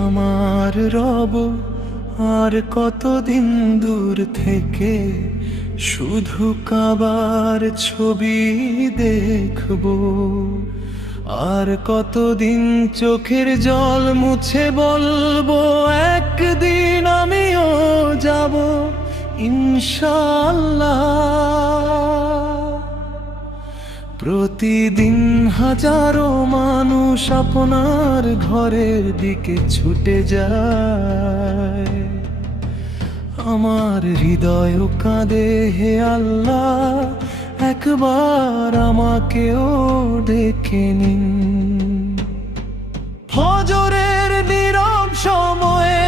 আমার রব, আর কতদিন দূর থেকে শুধু কাবার ছবি দেখবো, আর কতদিন চোখের জল মুছে বলবো একদিন আমিও যাব ইনশাআল্লাহ। প্রতিদিন হাজারো মানুষ আপনার ঘরের দিকে ছুটে যায়, আমার হৃদয় কাঁদে হে আল্লাহ, একবার আমাকেও ডেকে নিন। ফজরের নীরব সময়ে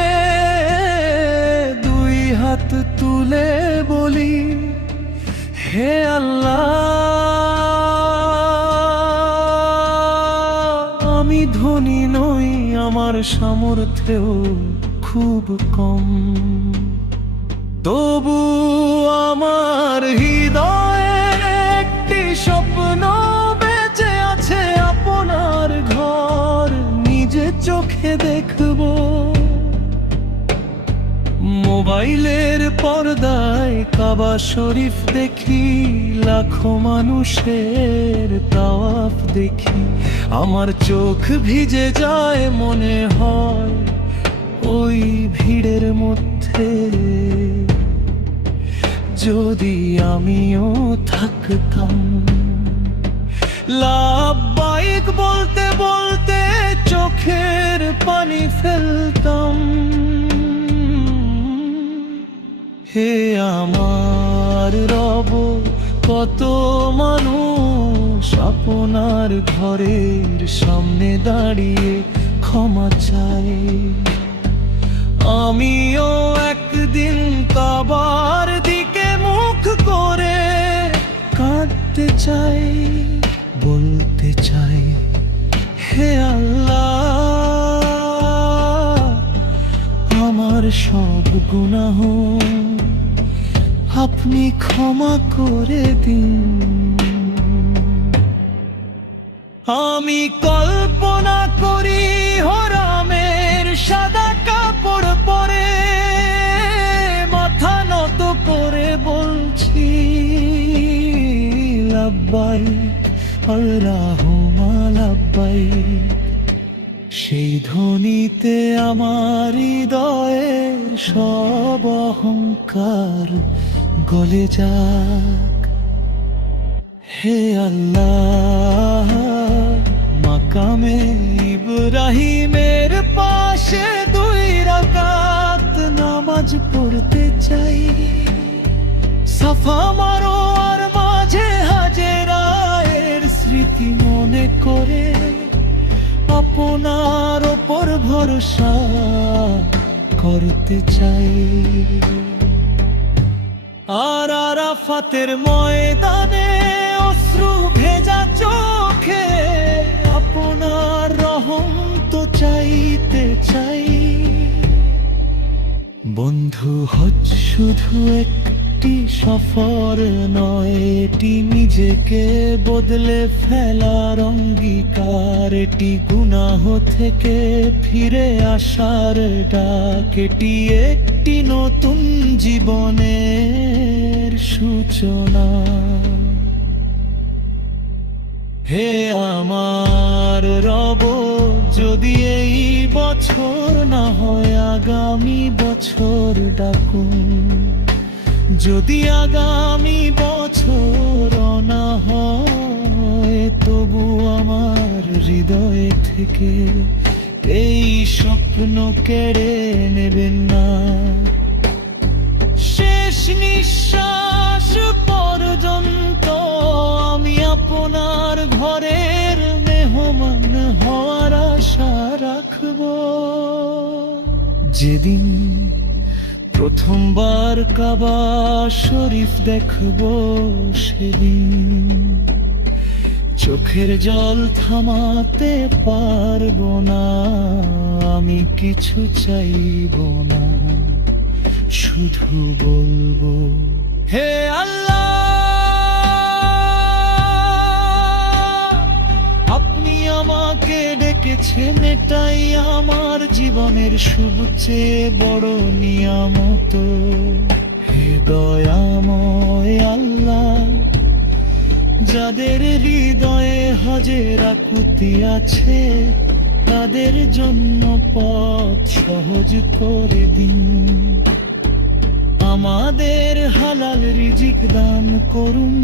দুই হাত তুলে বলি, হে আল্লাহ, আমি ধনী নই, আমার সামর্থ্যও খুব কম, তবু আমার হৃদয়ে একটি স্বপ্ন বেঁচে আছে, আপনার ঘর নিজে চোখে দেখব। মোবাইলের পর্দায় কাবা শরীফ দেখি, লাখো মানুষের তাওয়াফ দেখি, আমার চোখ ভিজে যায়, মনে হয় ওই ভিড়ের মধ্যে যদি আমিও থাকতাম। লাব্বাইক বলতে বলতে চোখের পানি ফেলতাম। হে আমার রব, কত মানুষ আপনার ঘরের সামনে দাঁড়িয়ে ক্ষমা চায়, আমিও একদিন কাবার দিকে মুখ করে কাঁদতে চাই, বলতে চাই, হে আল্লাহ, আমার সব গুনাহ আপনি ক্ষমা করে দিন। আমি কল্পনা করি হরামের সাদা কাপড় পরে, মাথা নত করে বলছি লাব্বাইক আল্লাহুম্মা লাব্বাইক। সেই ধ্বনিতে আমার হৃদয়ের সব অহংকার গলে যাক। হে আল্লাহ, মাকামে ইব্রাহিমের পাশে 2 রাকাত নামাজ পড়তে চাই, সাফা মারোয়ার মাঝে হাজেরায়ের স্মৃতি মনে করে আপনার ওপর ভরসা করতে চাই, আর আরাফাতের ময়দানে অশ্রু ভেজা চোখে আপনার রহম তো চাইতে চাই। বন্ধু, হজ শুধু একটি সফর নয়, এটি নিজেকে বদলে ফেলার অঙ্গীকার, এটি গুনাহ থেকে ফিরে আসার ডাক, এটি একটি নতুন জীবনের সূচনা। হে আমার রব, যদি এই বছর না হয় আগামী বছর ডাকুন, যদি আগামী বছর না হয় তবু আমার হৃদয় থেকে এই স্বপ্ন কেড়ে নেবেন না। শেষ নিঃশ্বাস পর্যন্ত আমি আপনার ঘরের মেহমান হওয়ার আশা রাখব। যেদিন প্রথমবার কাবা শরীফ দেখব, সেদিন চোখের জল থামাতে পারবো না, আমি কিছু চাইবো না, শুধু বলবো হে আল্লাহ, আপনি আমাকে ডেকেছেন, এটাই আমার জীবনের সবচেয়ে বড় নিয়ামত। হে দয়াময় আল্লাহ, যাদের হৃদয়ে হজের আকুতি আছে, তাদের জন্য পথ সহজ করে দিন। আমাদের হালাল রিজিক দান করুন,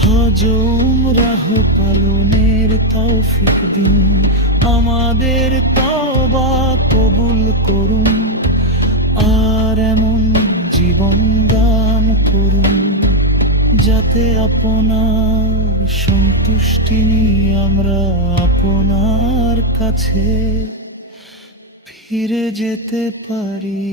হজ উমরাহ পালনের তৌফিক দিন। আমাদের তওবা কবুল করুন, আর এমন জীবন দান করুন যাতে আপনার সন্তুষ্টি নিয়ে আমরা আপনার কাছে ফিরে যেতে পারি।